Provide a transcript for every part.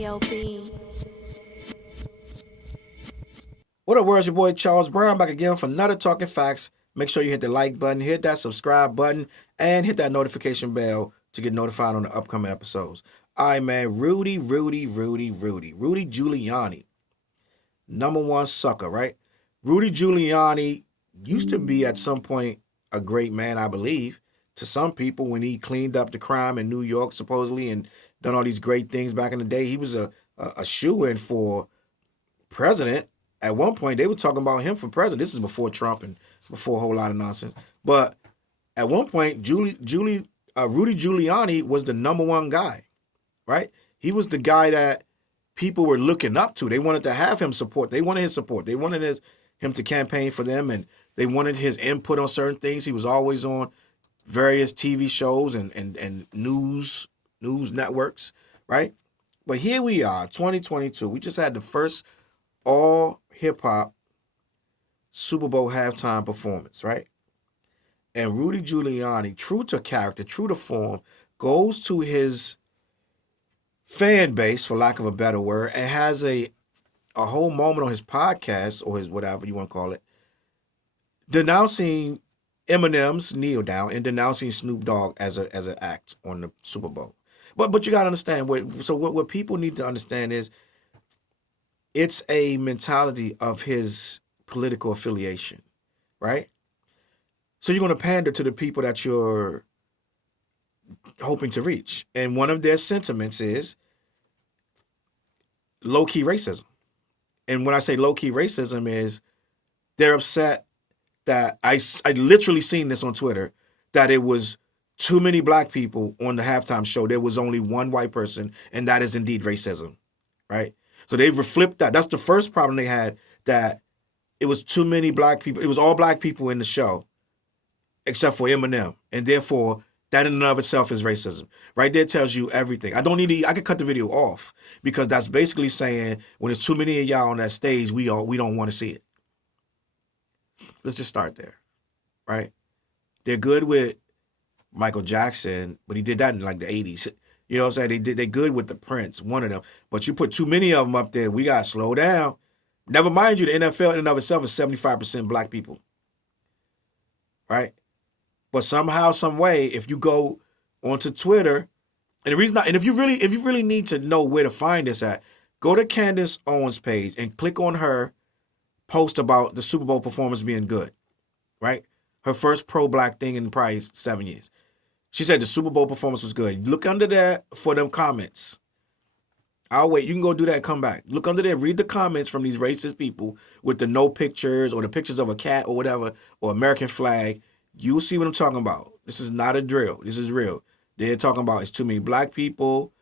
CLB. What up, world? It's your boy Challz Brown back again for another Talking Facts. Make sure you hit the like button, hit that subscribe button, and hit that notification bell to get notified on the upcoming episodes. All right, man. Rudy Giuliani. Number one sucker, right? Rudy Giuliani used to be at some point a great man, I believe, to some people when he cleaned up the crime in New York, supposedly, and done all these great things back in the day. He was a shoo-in for president. At one point, they were talking about him for president. This is before Trump and before a whole lot of nonsense. But at one point, Rudy Giuliani was the number one guy, right? He was the guy that people were looking up to. They wanted to have him support. They wanted his support. They wanted him to campaign for them, and they wanted his input on certain things. He was always on various TV shows and news networks, right? But here we are, 2022. We just had the first all hip-hop Super Bowl halftime performance, right? And Rudy Giuliani, true to character, true to form, goes to his fan base, for lack of a better word, and has a whole moment on his podcast, or his whatever you want to call it, denouncing Eminem's kneel down and denouncing Snoop Dogg as an act on the Super Bowl. But you got to understand, what people need to understand is it's a mentality of his political affiliation, right? So you're going to pander to the people that you're hoping to reach. And one of their sentiments is low-key racism. And when I say low-key racism is they're upset that I literally seen this on Twitter, that it was too many black people on the halftime show. There was only one white person, and that is indeed racism, right? So they've flipped that. That's the first problem they had, that it was too many black people. It was all black people in the show, except for Eminem. And therefore, that in and of itself is racism. Right there tells you everything. I could cut the video off, because that's basically saying when there's too many of y'all on that stage, we don't want to see it. Let's just start there, right? They're good with Michael Jackson, but he did that in like the 80s. You know what I'm saying? They're good with the Prince, one of them. But you put too many of them up there, we got to slow down. Never mind you, the NFL in and of itself is 75% black people, right? But somehow, some way, if you go onto Twitter, and the reason, and if you really need to know where to find this at, go to Candace Owens' page and click on her post about the Super Bowl performance being good, right? Her first pro-black thing in probably 7 years. She said the Super Bowl performance was good. Look under there for them comments. I'll wait. You can go do that and come back. Look under there. Read the comments from these racist people with the no pictures or the pictures of a cat or whatever, or American flag. You'll see what I'm talking about. This is not a drill. This is real. They're talking about it's too many black people.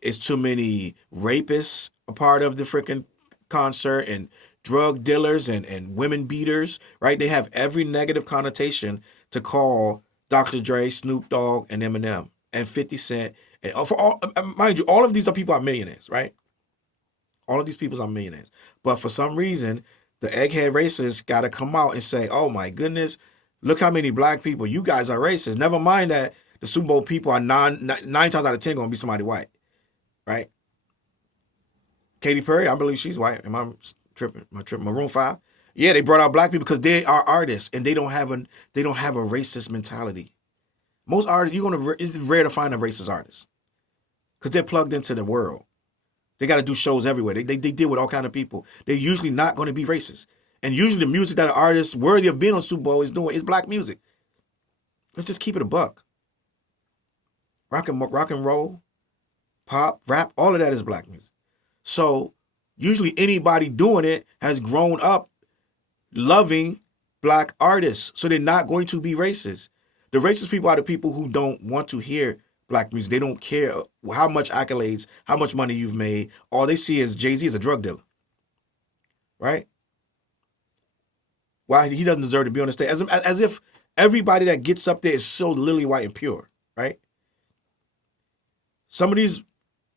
It's too many rapists a part of the freaking concert, and drug dealers and women beaters, right? They have every negative connotation to call Dr. Dre, Snoop Dogg, and Eminem, and 50 Cent. And for all, mind you, all of these people are millionaires, right? All of these people are millionaires. But for some reason, the egghead racists got to come out and say, oh my goodness, look how many black people. You guys are racist. Never mind that the Super Bowl people are nine times out of 10 going to be somebody white, right? Katy Perry, I believe she's white. Am I tripping? Maroon 5? Yeah, they brought out black people because they are artists and they don't have a racist mentality. Most artists, it's rare to find a racist artist because they're plugged into the world. They got to do shows everywhere. They deal with all kind of people. They're usually not going to be racist. And usually the music that an artist worthy of being on Super Bowl is doing is black music. Let's just keep it a buck. Rock and roll, pop, rap, all of that is black music. So usually anybody doing it has grown up loving black artists. So they're not going to be racist. The racist people are the people who don't want to hear black music. They don't care how much accolades, how much money you've made. All they see is Jay-Z is a drug dealer, right? Why he doesn't deserve to be on the stage. As if everybody that gets up there is so lily white and pure, right? Some of these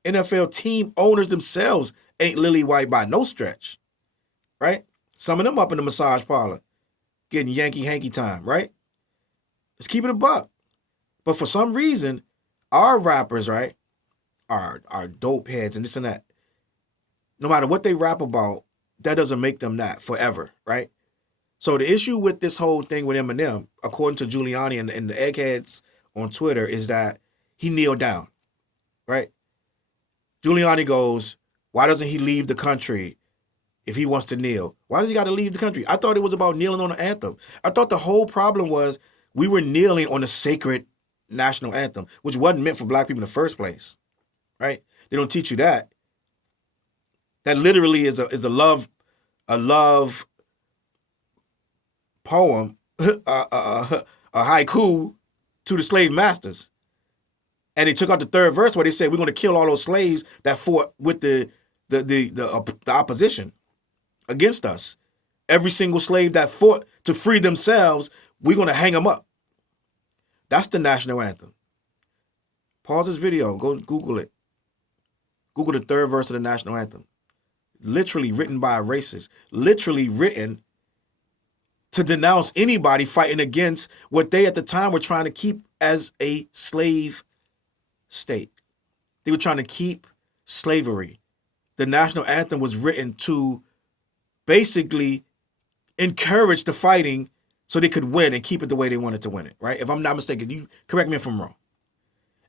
NFL team owners themselves ain't lily white by no stretch, right? Some of them up in the massage parlor getting Yankee hanky time, right? Let's keep it a buck. But for some reason, our rappers, right, are dope heads and this and that. No matter what they rap about, that doesn't make them that forever, right? So the issue with this whole thing with Eminem, according to Giuliani and the eggheads on Twitter, is that he kneeled down, right? Giuliani goes, why doesn't he leave the country if he wants to kneel? Why does he got to leave the country? I thought it was about kneeling on the anthem. I thought the whole problem was we were kneeling on the sacred national anthem, which wasn't meant for black people in the first place, right? They don't teach you that. That literally is a love poem, a haiku to the slave masters. And they took out the third verse where they said, we're going to kill all those slaves that fought with the opposition against us. Every single slave that fought to free themselves, we're going to hang them up. That's the national anthem. Pause this video. Go Google it. Google the third verse of the national anthem. Literally written by a racist. Literally written to denounce anybody fighting against what they at the time were trying to keep as a slave state. They were trying to keep slavery. The national anthem was written to basically encourage the fighting so they could win and keep it the way they wanted to win it, right? If I'm not mistaken, you correct me if I'm wrong.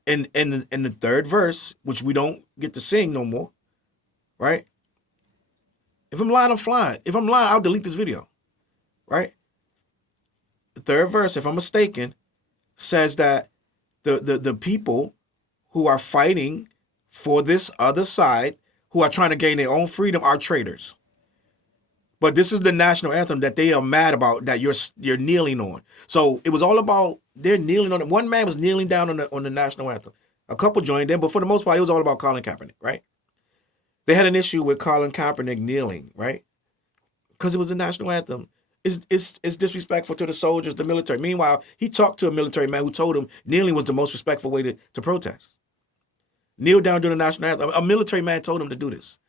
And in the third verse, which we don't get to sing no more, right? If I'm lying, I'm flying. If I'm lying, I'll delete this video, right? The third verse, if I'm mistaken, says that the people who are fighting for this other side, who are trying to gain their own freedom, are traitors. But this is the national anthem that they are mad about, that you're kneeling on. So it was all about they're kneeling on it. One man was kneeling down on the national anthem. A couple joined in, but for the most part, it was all about Colin Kaepernick, right? They had an issue with Colin Kaepernick kneeling, right? Because it was the national anthem. It's disrespectful to the soldiers, the military. Meanwhile, he talked to a military man who told him kneeling was the most respectful way to protest. Kneel down during the national anthem. A military man told him to do this,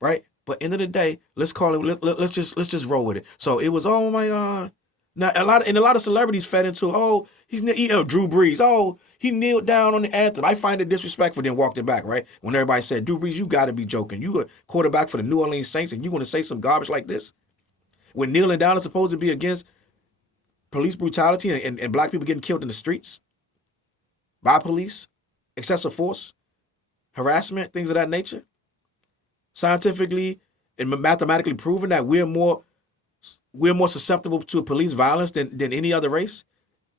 right? But end of the day, let's call it. Let's just roll with it. So it was, oh my God. Now a lot of celebrities fed into, oh, Drew Brees. Oh, he kneeled down on the anthem. I find it disrespectful. Then walked it back, right? When everybody said, Drew Brees, you got to be joking. You a quarterback for the New Orleans Saints, and you going to say some garbage like this? When kneeling down is supposed to be against police brutality and black people getting killed in the streets by police, excessive force, harassment, things of that nature. Scientifically and mathematically proven that we're more susceptible to police violence than any other race.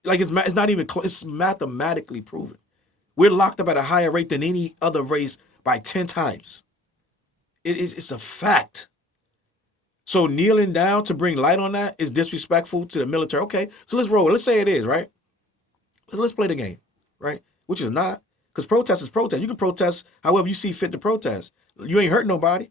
Like it's not even close. It's mathematically proven. We're locked up at a higher rate than any other race by 10 times. It's a fact. So kneeling down to bring light on that is disrespectful to the military. Okay, so let's roll. Let's say it is, right? Let's play the game, right? Which is not, because protest is protest. You can protest however you see fit to protest. You ain't hurt nobody.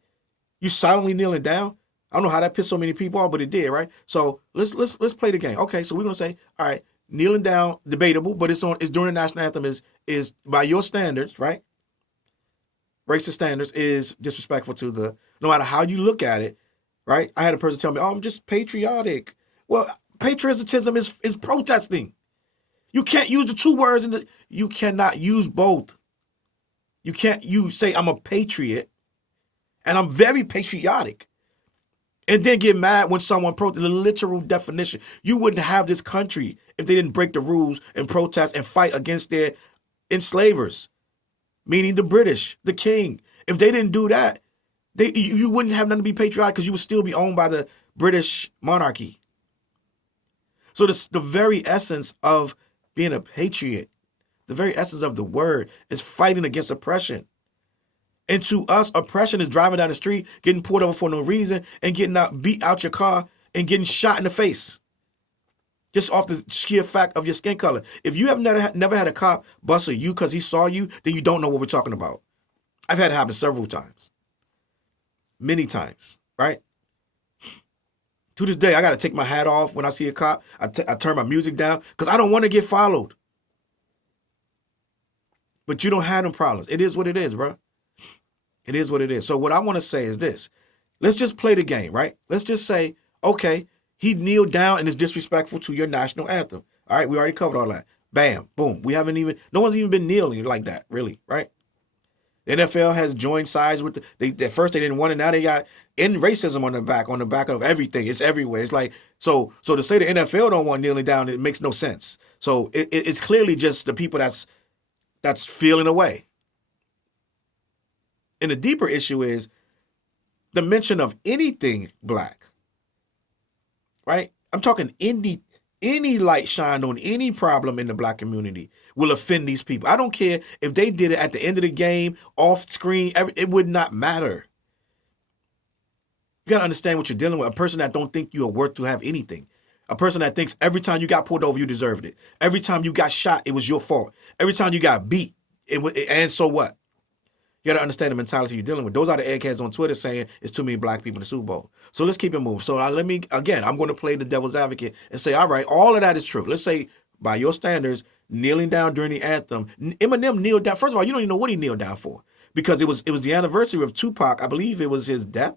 You silently kneeling down. I don't know how that pissed so many people off, but it did, right? So let's play the game. Okay, so we're gonna say, all right, kneeling down, debatable, but it's during the national anthem is by your standards, right? Racist standards is disrespectful to no matter how you look at it, right? I had a person tell me, oh, I'm just patriotic. Well, patriotism is protesting. You can't use the two words you cannot use both. You say I'm a patriot and I'm very patriotic and then get mad when someone protests. The literal definition. You wouldn't have this country if they didn't break the rules and protest and fight against their enslavers, meaning the British, the king. If they didn't do that, you wouldn't have nothing to be patriotic because you would still be owned by the British monarchy. So the very essence of being a patriot, the very essence of the word, is fighting against oppression. And to us, oppression is driving down the street, getting pulled over for no reason, and getting beat out your car and getting shot in the face. Just off the sheer fact of your skin color. If you have never had a cop bustle you because he saw you, then you don't know what we're talking about. I've had it happen several times. Many times, right? To this day, I got to take my hat off when I see a cop. I turn my music down because I don't want to get followed. But you don't have them problems. It is what it is, bro. It is what it is. So what I want to say is this. Let's just play the game, right? Let's just say, okay, he kneeled down and is disrespectful to your national anthem. All right, we already covered all that. Bam, boom. No one's even been kneeling like that, really, right? The NFL has joined sides with at first they didn't want it. Now they got in racism on the back of everything. It's everywhere. It's like so to say the NFL don't want kneeling down, it makes no sense. So it's clearly just the people that's feeling away. And the deeper issue is the mention of anything black. Right? I'm talking any light shined on any problem in the black community will offend these people. I don't care if they did it at the end of the game, off screen, it would not matter. You got to understand what you're dealing with. A person that don't think you are worth to have anything. A person that thinks every time you got pulled over, you deserved it. Every time you got shot, it was your fault. Every time you got beat, and so what? You got to understand the mentality you're dealing with. Those are the eggheads on Twitter saying it's too many black people in the Super Bowl. So let's keep it moving. So I'm going to play the devil's advocate and say, all right, all of that is true. Let's say by your standards, kneeling down during the anthem, Eminem kneeled down. First of all, you don't even know what he kneeled down for because it was the anniversary of Tupac. I believe it was his death.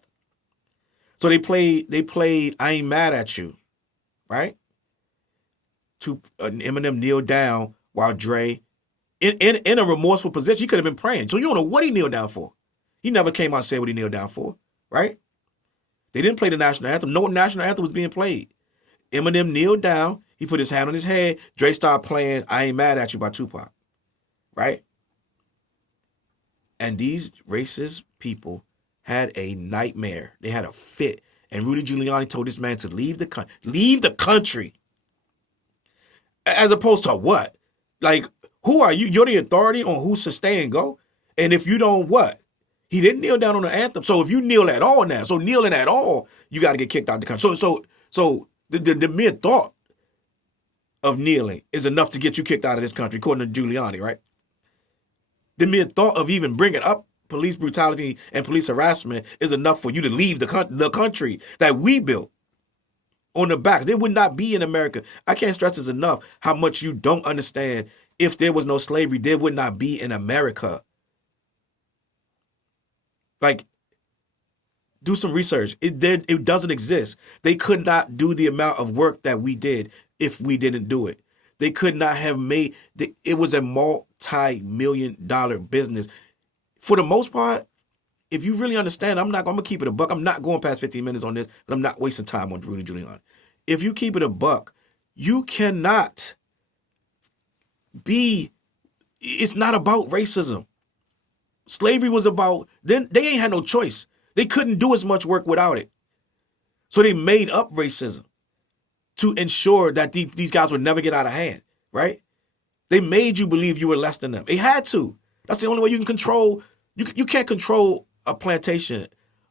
So they played I Ain't Mad at You, right? Eminem kneeled down while Dre, in a remorseful position, he could have been praying. So you don't know what he kneeled down for. He never came out and said what he kneeled down for, right? They didn't play the national anthem. No national anthem was being played. Eminem kneeled down. He put his hand on his head. Dre started playing I Ain't Mad at You by Tupac, right? And these racist people had a nightmare. They had a fit. And Rudy Giuliani told this man to leave the country. As opposed to what? Like, who are you? You're the authority on who's to stay and go. And if you don't, what? He didn't kneel down on the anthem. So if you kneel at all now, so kneeling at all, you got to get kicked out of the country. So the mere thought of kneeling is enough to get you kicked out of this country, according to Giuliani, right? The mere thought of even bringing up police brutality and police harassment is enough for you to leave the country that we built on the backs. They would not be in America. I can't stress this enough how much you don't understand. If there was no slavery, there would not be in America. Like, do some research. It doesn't exist. They could not do the amount of work that we did if we didn't do it. They could not have made it was a multi-million-dollar business. For the most part, if you really understand, I'm gonna keep it a buck. I'm not going past 15 minutes on this, and I'm not wasting time on Rudy Giuliani. If you keep it a buck, you cannot it's not about racism. Slavery was about, then they ain't had no choice. They couldn't do as much work without it. So they made up racism to ensure that these guys would never get out of hand, right? They made you believe you were less than them. They had to. That's the only way you can control. You can't control a plantation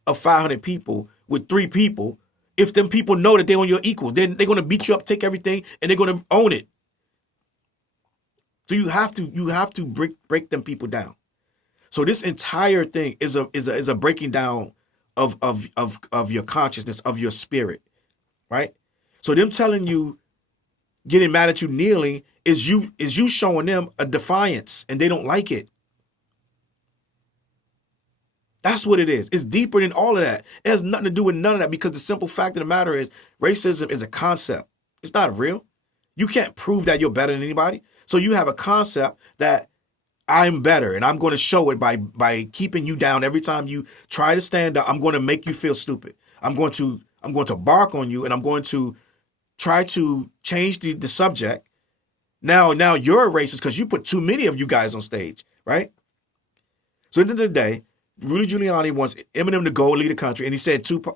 of 500 people with 3 people if them people know that they're on your equals. Then they're going to beat you up, take everything, and they're going to own it. So you have to break them people down. So this entire thing is a breaking down of your consciousness, of your spirit, right? So them telling you, getting mad at you kneeling is you showing them a defiance, and they don't like it. That's what it is. It's deeper than all of that. It has nothing to do with none of that, because the simple fact of the matter is racism is a concept. It's not real. You can't prove that you're better than anybody. So you have a concept that I'm better, and I'm going to show it by keeping you down every time you try to stand up. I'm going to make you feel stupid. I'm going to bark on you, and I'm going to try to change the subject. Now you're a racist because you put too many of you guys on stage, right? So at the end of the day, Rudy Giuliani wants Eminem to go lead the country, and he said Snoop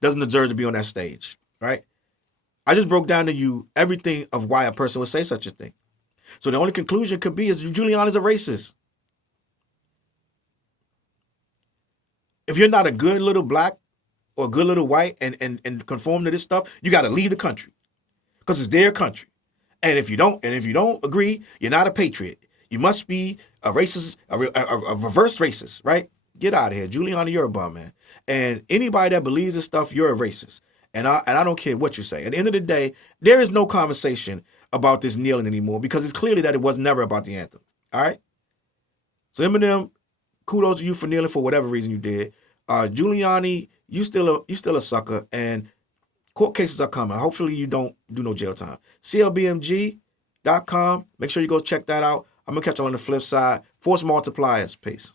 doesn't deserve to be on that stage, right? I just broke down to you everything of why a person would say such a thing. So the only conclusion could be is Giuliani's a racist. If you're not a good little black or a good little white and conform to this stuff, you got to leave the country because it's their country. And if you don't agree, you're not a patriot. You must be a racist, a reverse racist, right? Get out of here. Giuliani, you're a bum, man. And anybody that believes this stuff, you're a racist. And I don't care what you say. At the end of the day, there is no conversation about this kneeling anymore because it's clearly that it was never about the anthem. All right? So Eminem, kudos to you for kneeling for whatever reason you did. Giuliani, you still a sucker, and court cases are coming. Hopefully you don't do no jail time. CLBMG.com. Make sure you go check that out. I'm gonna catch y'all on the flip side. Force multipliers. Peace.